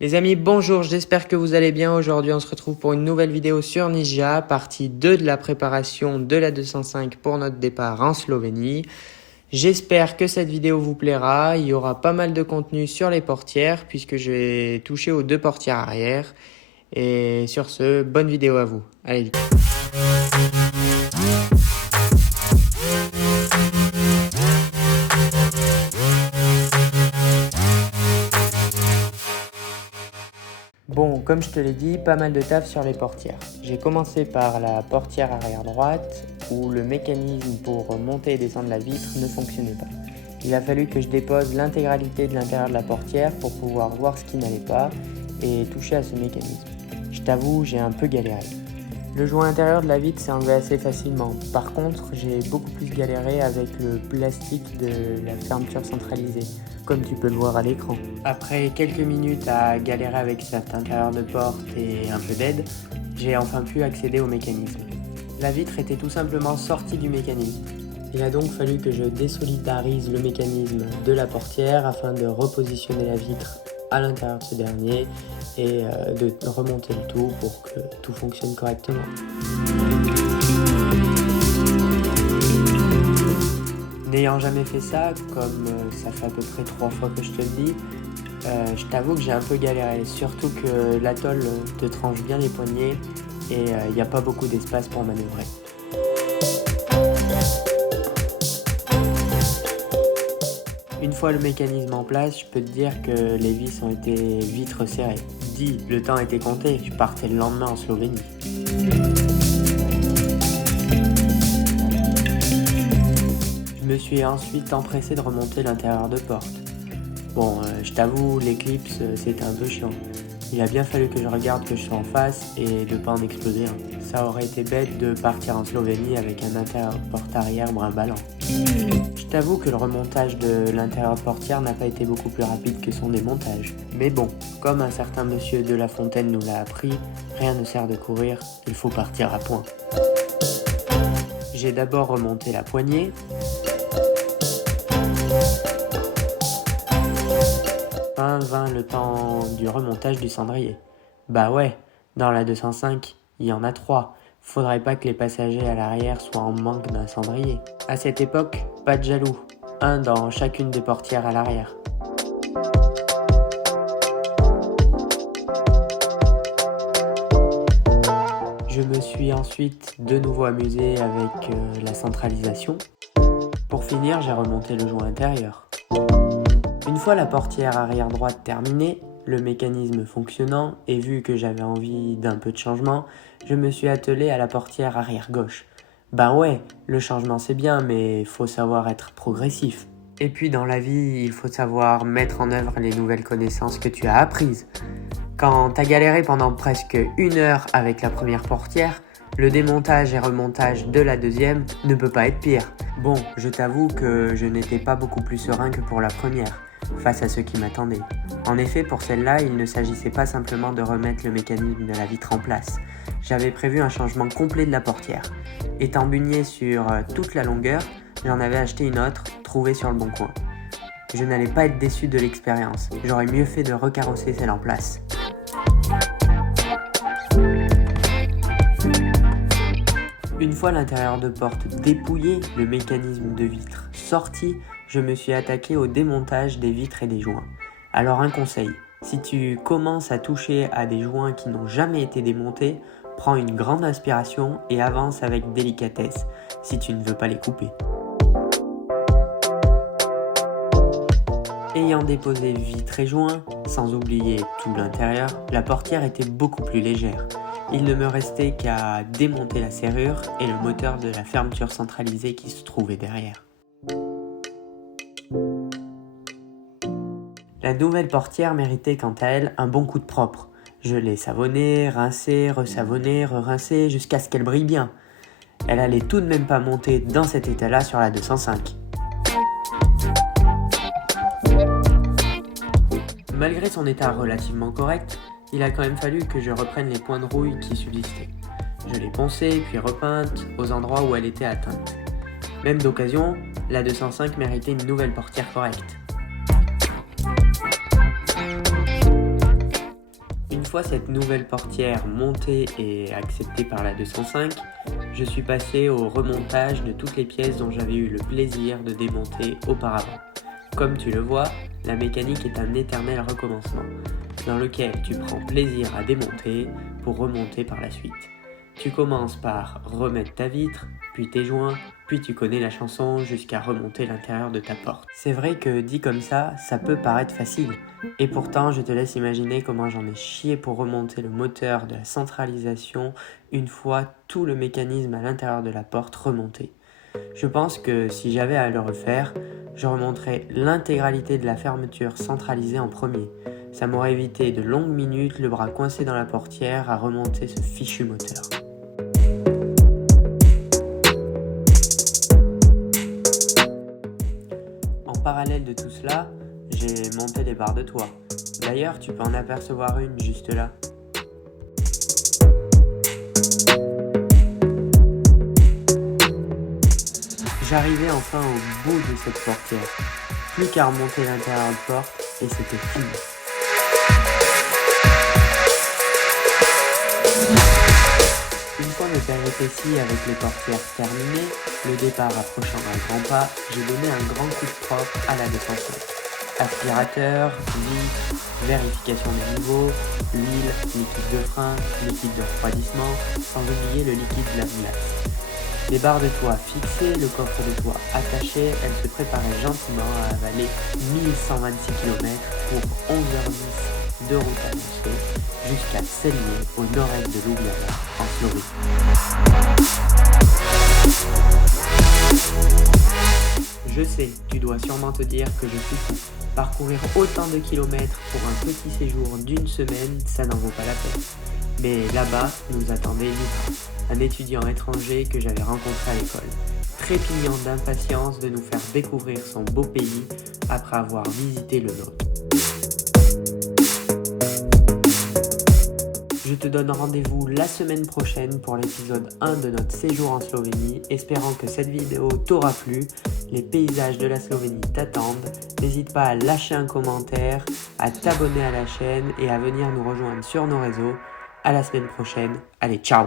Les amis, bonjour, j'espère que vous allez bien. Aujourd'hui, on se retrouve pour une nouvelle vidéo sur Nizja, partie 2 de la préparation de la 205 pour notre départ en Slovénie. J'espère que cette vidéo vous plaira. Il y aura pas mal de contenu sur les portières puisque je vais toucher aux deux portières arrière. Et sur ce, bonne vidéo à vous. Allez. Bon, comme je te l'ai dit, pas mal de taf sur les portières. J'ai commencé par la portière arrière droite où le mécanisme pour monter et descendre la vitre ne fonctionnait pas. Il a fallu que je dépose l'intégralité de l'intérieur de la portière pour pouvoir voir ce qui n'allait pas et toucher à ce mécanisme. Je t'avoue, j'ai un peu galéré. Le joint intérieur de la vitre s'est enlevé assez facilement. Par contre, j'ai beaucoup plus galéré avec le plastique de la fermeture centralisée, comme tu peux le voir à l'écran. Après quelques minutes à galérer avec cet intérieur de porte et un peu d'aide, j'ai enfin pu accéder au mécanisme. La vitre était tout simplement sortie du mécanisme. Il a donc fallu que je désolidarise le mécanisme de la portière afin de repositionner la vitre à l'intérieur de ce dernier et de remonter le tout pour que tout fonctionne correctement. N'ayant jamais fait ça, comme ça fait à peu près 3 fois que je te le dis, je t'avoue que j'ai un peu galéré, surtout que la tôle te tranche bien les poignets et il n'y a pas beaucoup d'espace pour manœuvrer. Une fois le mécanisme en place, je peux te dire que les vis ont été vite resserrées. Dis, le temps était compté, je partais le lendemain en Slovénie. Je me suis ensuite empressé de remonter l'intérieur de porte. Bon, je t'avoue, l'éclipse, c'était un peu chiant. Il a bien fallu que je regarde que je sois en face et de pas en exploser un. Ça aurait été bête de partir en Slovénie avec un intérieur de porte arrière brinque-ballant. Je t'avoue que le remontage de l'intérieur de portière n'a pas été beaucoup plus rapide que son démontage. Mais bon, comme un certain monsieur de La Fontaine nous l'a appris, rien ne sert de courir, il faut partir à point. J'ai d'abord remonté la poignée. Enfin vint le temps du remontage du cendrier. Bah ouais, dans la 205, il y en a 3. Faudrait pas que les passagers à l'arrière soient en manque d'un cendrier. À cette époque, pas de jaloux. Un dans chacune des portières à l'arrière. Je me suis ensuite de nouveau amusé avec la centralisation. Pour finir, j'ai remonté le joint intérieur. Une fois la portière arrière droite terminée, le mécanisme fonctionnant et vu que j'avais envie d'un peu de changement, je me suis attelé à la portière arrière gauche. Ben ouais, le changement c'est bien, mais faut savoir être progressif. Et puis dans la vie, il faut savoir mettre en œuvre les nouvelles connaissances que tu as apprises. Quand t'as galéré pendant presque 1 heure avec la première portière, le démontage et remontage de la deuxième ne peut pas être pire. Bon, je t'avoue que je n'étais pas beaucoup plus serein que pour la première, face à ce qui m'attendait. En effet, pour celle-là, il ne s'agissait pas simplement de remettre le mécanisme de la vitre en place. J'avais prévu un changement complet de la portière. Étant bugné sur toute la longueur, j'en avais acheté une autre, trouvée sur le bon coin. Je n'allais pas être déçu de l'expérience, j'aurais mieux fait de recarrosser celle en place. Une fois l'intérieur de porte dépouillé, le mécanisme de vitre sorti, je me suis attaqué au démontage des vitres et des joints. Alors un conseil, si tu commences à toucher à des joints qui n'ont jamais été démontés, prends une grande inspiration et avance avec délicatesse si tu ne veux pas les couper. Ayant déposé vitres et joints, sans oublier tout l'intérieur, la portière était beaucoup plus légère. Il ne me restait qu'à démonter la serrure et le moteur de la fermeture centralisée qui se trouvait derrière. La nouvelle portière méritait quant à elle un bon coup de propre. Je l'ai savonnée, rincée, resavonnée, re-rincée jusqu'à ce qu'elle brille bien. Elle allait tout de même pas monter dans cet état-là sur la 205. Malgré son état relativement correct, il a quand même fallu que je reprenne les points de rouille qui subsistaient. Je l'ai poncée puis repeinte aux endroits où elle était atteinte. Même d'occasion, la 205 méritait une nouvelle portière correcte. fois cette nouvelle portière montée et acceptée par la 205, je suis passé au remontage de toutes les pièces dont j'avais eu le plaisir de démonter auparavant. Comme tu le vois, la mécanique est un éternel recommencement, dans lequel tu prends plaisir à démonter pour remonter par la suite. Tu commences par remettre ta vitre, puis tes joints, puis tu connais la chanson jusqu'à remonter l'intérieur de ta porte. C'est vrai que dit comme ça peut paraître facile. Et pourtant, je te laisse imaginer comment j'en ai chié pour remonter le moteur de la centralisation une fois tout le mécanisme à l'intérieur de la porte remonté. Je pense que si j'avais à le refaire, je remonterais l'intégralité de la fermeture centralisée en premier. Ça m'aurait évité de longues minutes, le bras coincé dans la portière à remonter ce fichu moteur. En parallèle de tout cela, j'ai monté les barres de toit. D'ailleurs, tu peux en apercevoir une juste là. J'arrivais enfin au bout de cette portière. Plus qu'à remonter l'intérieur de porte et c'était fini. Une fois mes péripéties avec les portières terminées, le départ approchant d'un grand pas, j'ai donné un grand coup de propre à la défense. Aspirateur, vis, vérification des niveaux, huile, liquide de frein, liquide de refroidissement, sans oublier le liquide de la glace. Les barres de toit fixées, le coffre de toit attaché, elles se préparaient gentiment à avaler 1126 km pour 11h10 de route annoncée jusqu'à Celje au nord-est de Ljubljana, en Slovénie. Je sais, tu dois sûrement te dire que je suis fou. Parcourir autant de kilomètres pour un petit séjour d'une semaine, ça n'en vaut pas la peine. Mais là-bas, nous attendait Mitra, un étudiant étranger que j'avais rencontré à l'école, trépignant d'impatience de nous faire découvrir son beau pays après avoir visité le nôtre. Je te donne rendez-vous la semaine prochaine pour l'épisode 1 de notre séjour en Slovénie, espérant que cette vidéo t'aura plu. Les paysages de la Slovénie t'attendent. N'hésite pas à lâcher un commentaire, à t'abonner à la chaîne et à venir nous rejoindre sur nos réseaux. À la semaine prochaine. Allez, ciao!